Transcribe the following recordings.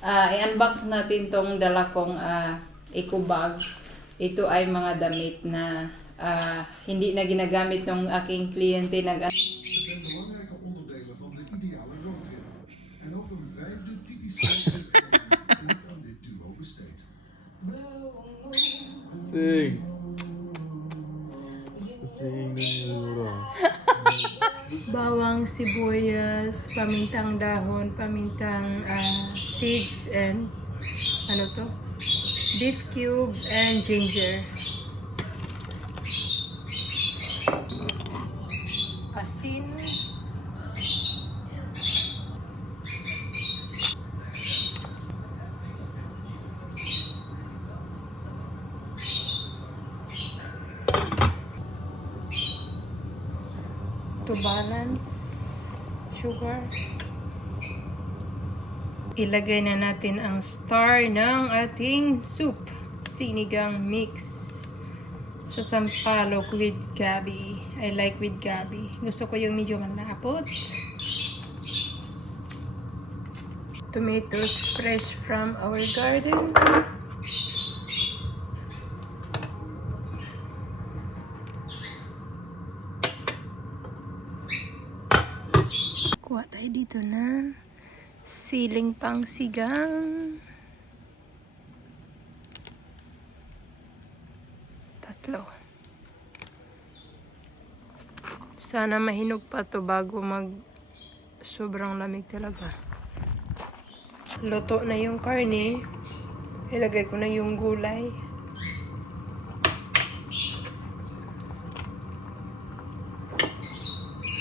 I-unbox natin tong dala kong eco bag. Ito ay mga damit na hindi na ginagamit ng aking kliyente. Het zijn belangrijke onderdelen van de ideale roadtrip. En ook een vijfde typische roadtrip wordt aan dit duo besteed. Sing. Sing na Bawang, sibuyas, pamintang dahon, pamintang seeds, and ano to? Beef cube and ginger. Asin. To balance sugar. Ilagay na natin ang star ng ating soup, sinigang mix sa sampalok with gabi. I like with gabi. Gusto ko yung medyo malapot. Tomatoes fresh from our garden. Kuha tayo dito na siling pang sigang. Tatlo. Sana mahinog pa to bago mag sobrang lamig talaga. Luto na yung karne. Ilagay ko na yung gulay.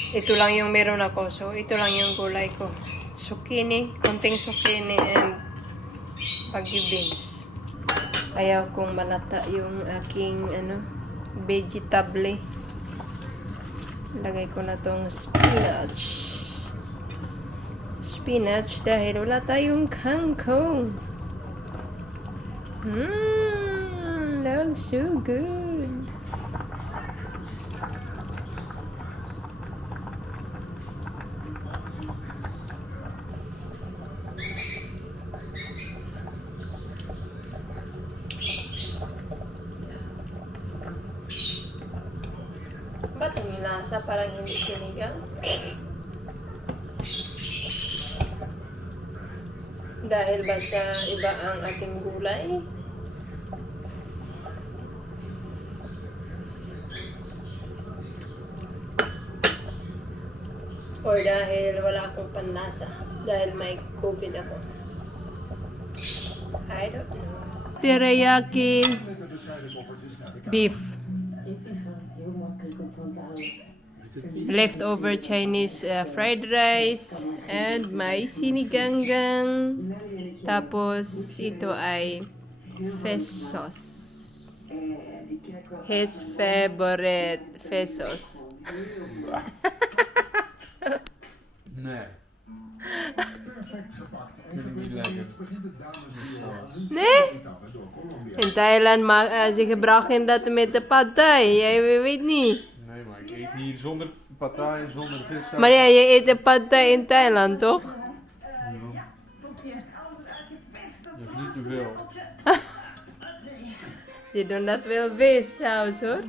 Ito lang yung meron ako. So, ito lang yung gulay ko. Zucchini, konting zucchini, and Baguio beans. Ayaw kong malata yung aking vegetable. Lagay ko na tong spinach. Spinach dahil wala tayong kangkong. Looks so good. Ba't yung lasa parang hindi sinigang? Dahil ba sa iba ang ating gulay? Or dahil wala akong panlasa? Dahil may COVID ako? I don't know. Teriyaki beef. Leftover Chinese fried rice and may siniganggang. Tapos ito ay fish sauce. His favorite fish sauce. Nee. Vind ik niet lekker. Nee? In Thailand ze gebruiken dat met de pad thai. Jij weet niet. Nee, maar ik eet hier zonder patai en zonder vis. Maar ja, je eet de pad thai in Thailand, toch? Dat is niet te veel. Je doet dat wel vis trouwens, hoor.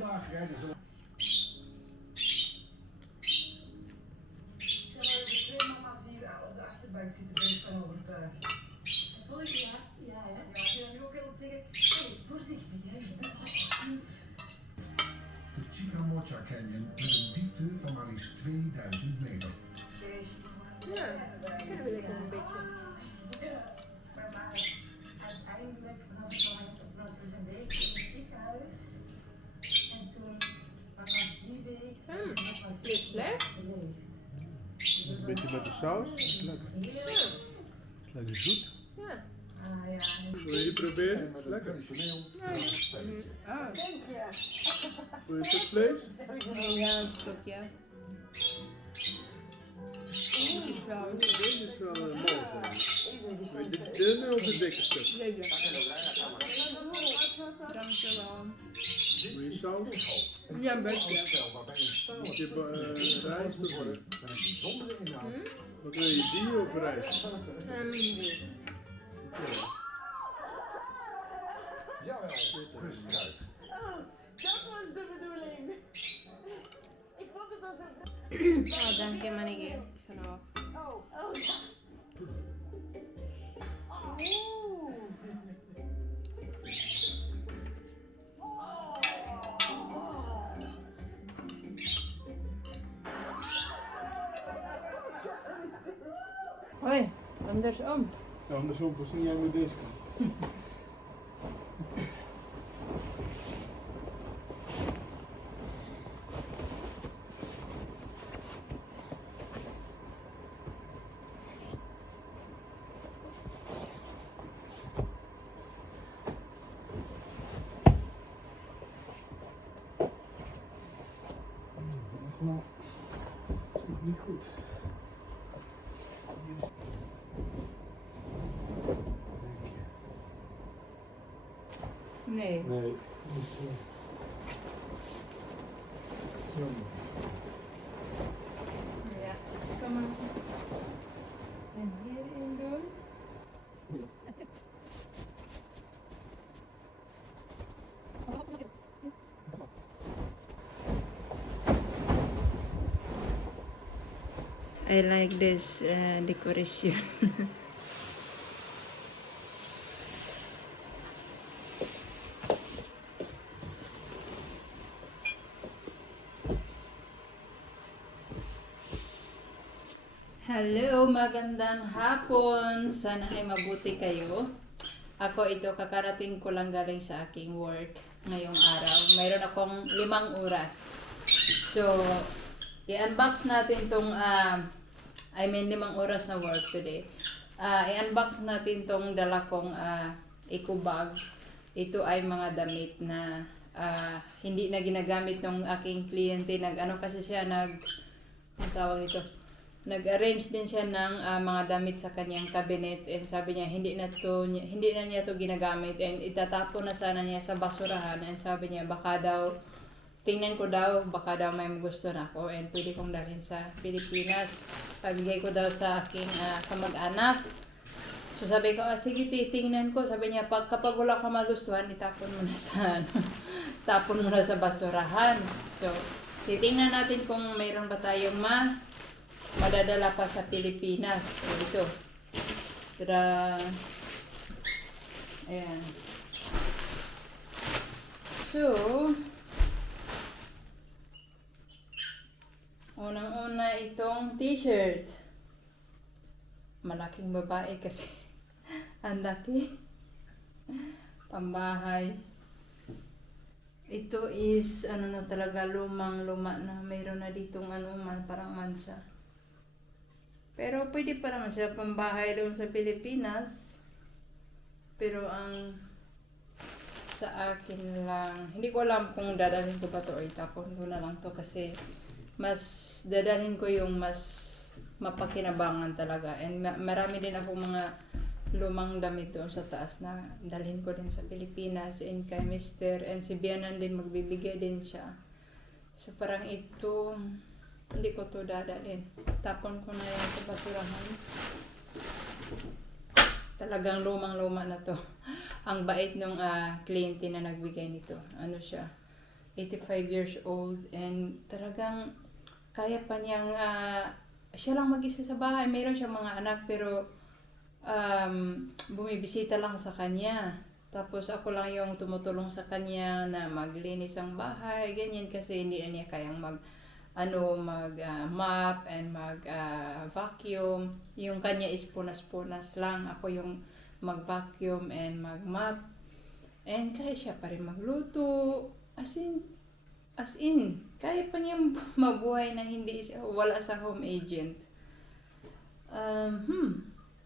De Chicamocha Canyon met een diepte van maar liefst 2000 meter. Ja, dat wil ik een beetje. Maar uiteindelijk was dus een week in het ziekenhuis. En toen vanaf die week Is lekker? Een beetje met de saus. Dat is lekker. Ja. Dat is lekker zoet. Ja. Wil je die proberen? Lekker. Wil je het vlees? Ja, een stukje. Deze is wel mooi. Wil je de dunne of de dikke stuk? Dankjewel. Wil je saus? Ja, een beetje. Moet je rijst of wat wil je, die of rijst? Jawel, rustig uit. Dat was de bedoeling. Ik vond het als een... Oh, danke Manigi. Genau. Oh ja. Hoi, andersom. Ja, andersom, precies jij met deze kant. Maar het is nog niet goed. Nee. Nee. Dus, jammer. Ja, kom maar. En hierin doen. I like this decoration. Hello, magandang hapon. Sana ay mabuti kayo. Ako ito, kakarating ko lang galing sa aking work ngayong araw. Mayroon akong 5 oras. So, i-unbox natin tong 5 oras na work today. I-unbox natin tong dala kong eco bag. Ito ay mga damit na hindi na ginagamit ng aking kliyente. Ano kasi siya, ang tawag nito? Nag-arrange din siya ng mga damit sa kanyang cabinet, and sabi niya hindi na niya to ginagamit and itatapon na sana niya sa basurahan, and sabi niya baka daw tingnan ko daw baka daw may gusto na ako and pwede kong dalhin sa Pilipinas. Pabigay ko daw sa aking kamag-anak. So sabi ko, sige titingnan ko. Sabi niya kapag wala kang magustuhan, itapon mo na sa tapon mo na sa basurahan. So titingnan natin kung mayroon ba tayong madadala pa sa Pilipinas. So, ito. Tara. Ayan. So, unang-una itong t-shirt. Malaking babae kasi. Ang laki. Pambahay. Ito is, ano na talaga, lumang-luma na. Mayroon na ditong parang mansa. Pero pwede pa naman siya pambahay doon sa Pilipinas. Pero ang sa akin lang, hindi ko alam kung dadalhin ko ba to o itapon ko na lang to kasi mas dadalhin ko yung mas mapakinabangan talaga. And marami din ako mga lumang damit doon sa taas na dalhin ko din sa Pilipinas and kay Mr. And si Bianan din magbibigay din siya. So parang ito, hindi ko to dadalhin. Tapon ko na yan sa basurahan. Talagang lumang-luma na to. Ang bait nung kliyente na nagbigay nito. Ano siya? 85 years old and talagang kaya pa niyang siya lang mag-isa sa bahay. Mayroon siyang mga anak pero bumibisita lang sa kanya. Tapos ako lang yung tumutulong sa kanya na maglinis ang bahay. Ganyan kasi hindi na niya kayang map and vacuum. Yung kanya is punas-punas lang. Ako yung mag-vacuum and mag-map. And kaya siya pa rin magluto. As in, kaya pa niya mabuhay na wala sa home agent.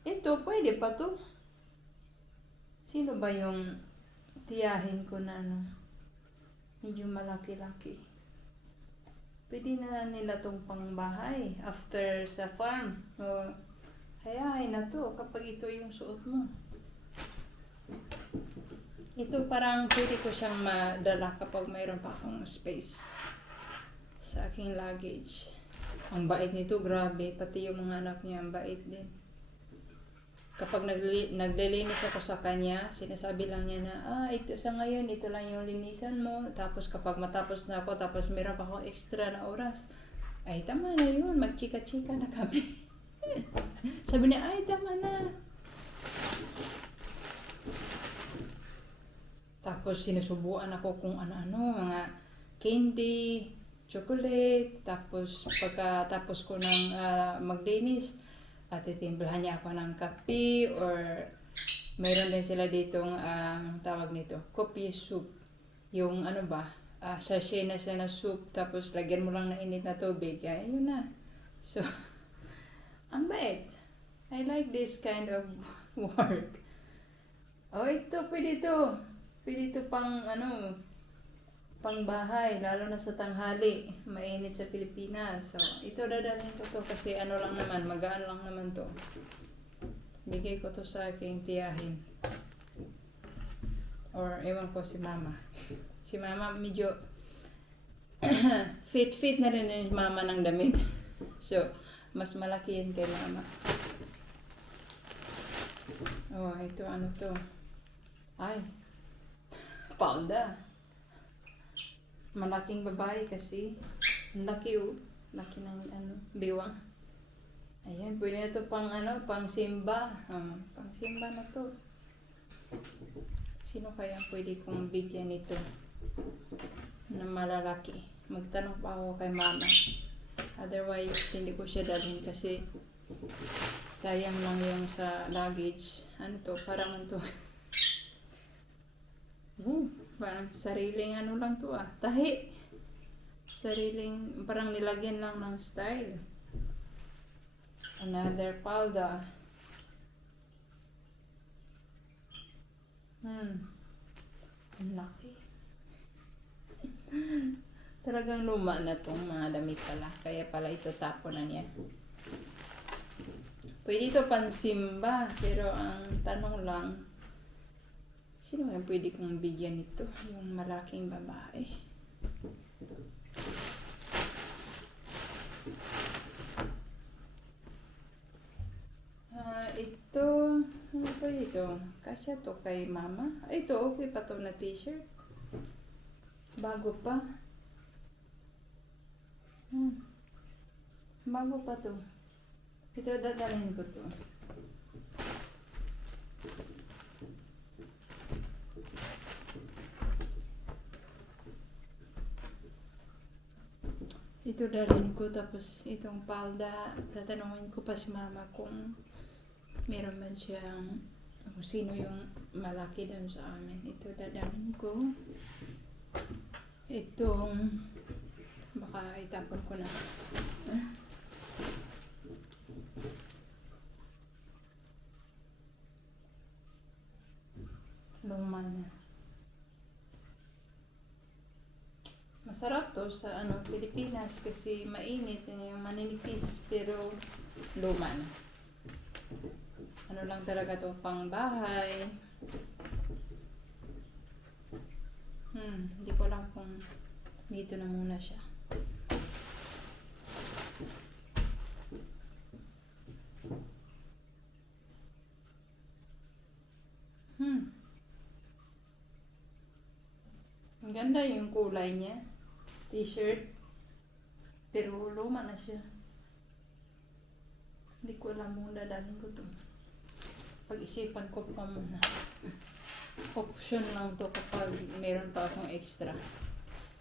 Ito, pwede pa to. Sino ba yung tiyahin ko na medyo malaki-laki? Pwede na nila tong pangbahay after sa farm. O, hayahay na to kapag ito yung suot mo. Ito parang pwede ko siyang madala kapag mayroon pa akong space sa aking luggage. Ang bait nito, grabe. Pati yung mga anak niya, ang bait din. kapag naglilinis ako sa kanya, sinasabi lang niya na, ito sa ngayon, ito lang yung linisan mo. Tapos kapag matapos na ako, tapos meron pa akong extra na oras, ay tama na yun, magchika-chika na kami. Sabi niya, ay tama na. Tapos sinusubuan ako kung ano-ano, mga candy, chocolate, tapos pagkatapos ko ng maglinis, titimplahan niya ako ng kape, or mayroon din sila ditong tawag nito, coffee soup. Yung ano ba, sachet na siya na soup, tapos lagyan mo lang na init na tubig, yun na. So, ang bait. I like this kind of work. Oh, ito, pwede ito. Pwede ito pang pang bahay, lalo na sa tanghali, mainit sa Pilipinas. So, ito dadalhin ko to kasi lang naman, magaan lang naman to. Bigay ko to sa aking tiyahin. Or, ewan ko si mama. Si mama medyo fit na rin yung mama ng damit. So, mas malaki yan kay mama. Oh, ito ano to? Ay, palda. Malaking babae kasi. Laki laki ng biwang. Ayan, pwede na to pang pang simba. Pang simba na to. Sino kaya pwede kong bigyan ito na malalaki? Magtanong pa ako kay mama. Otherwise, hindi ko siya dalhin kasi sayang lang yung sa luggage. Ano to? Parang to. Parang sariling lang to tahi. Sariling, parang nilagyan lang ng style. Another palda. Ang laki. Talagang luma na tong mga damit pala. Kaya pala ito tapo na niya. Pwede ito pansimba. Pero ang tanong lang, sino yung pwede kong bigyan nito? Yung malaking babae. Ito, ano ba ito? Kasya to kay mama. Ito, okay pa to na t-shirt. Bago pa. Bago pa to. Ito, dadalhin ko to. Ito dalhin ko, tapos itong palda, tatanungin ko pa si mama kung meron man siyang, kung sino yung malaki doon sa amin. Ito dadalhin ko. Itong, baka itapon ko na. Luma na. Masarap to sa Pilipinas kasi mainit yung maninipis, pero luma na. Ano lang talaga to, pang bahay. Hindi ko lang kung dito na muna siya. Ang ganda yung kulay niya. T-shirt. Pero luma na siya. Hindi ko alam muna dadalhin ko to. Pag-isipan ko pa muna. Option lang to kapag meron pa akong extra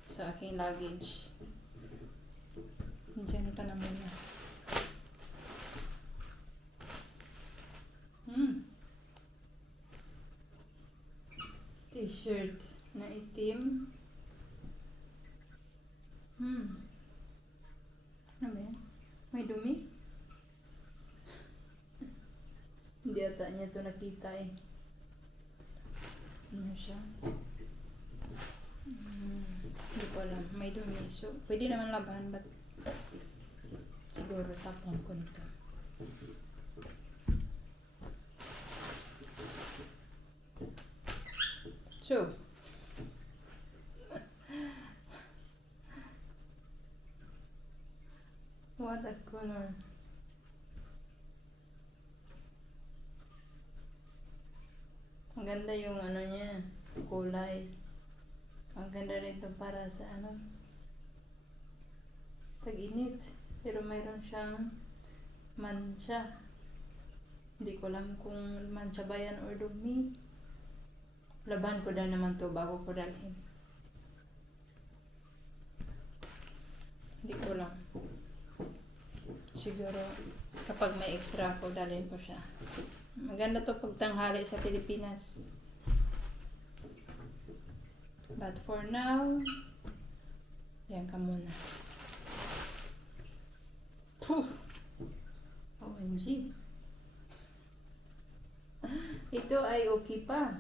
sa aking luggage. Diyan ka na muna. T-shirt na itim. Ano ba yan? May dumi? Hindi ata niya ito nakita eh. Ano siya? Hindi ko alam. May dumi. So, pwede naman labahan, but siguro tapon ko nito. So, what a color. Maganda yung ano niya, kulay. Ang ganda rin to para sa ano, tag-init. Pero mayroon siyang mancha. Hindi ko alam kung mancha ba yan or dumi. Laban ko na naman to bago ko dalhin. Hindi ko lang. Siguro kapag may extra ko, dalhin ko siya. Maganda to pag tanghali sa Pilipinas. But for now, yan ka muna. Puh! OMG. Ito ay okay pa.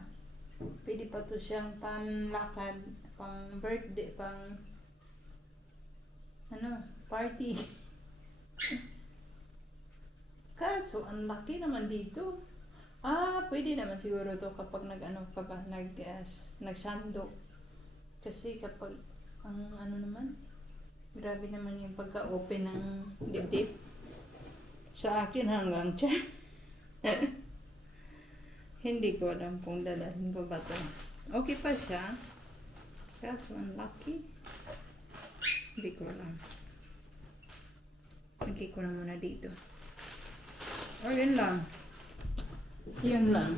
Pwede pa to siyang panlakad, pang birthday, pang ano, party. Kaso, ang laki naman dito. Pwede naman siguro to kapag nag-ano ka ba, nagsando. Kasi kapag, ang ano naman, grabe naman yung pagka-open ng dibdib. Sa akin hanggang tiyan. Hindi ko alam kung dadalhin ko ba to. Okay pa siya. Kaso, ang laki. Hindi ko alam. Lagay ko na muna dito. O, yun lang. Yun lang.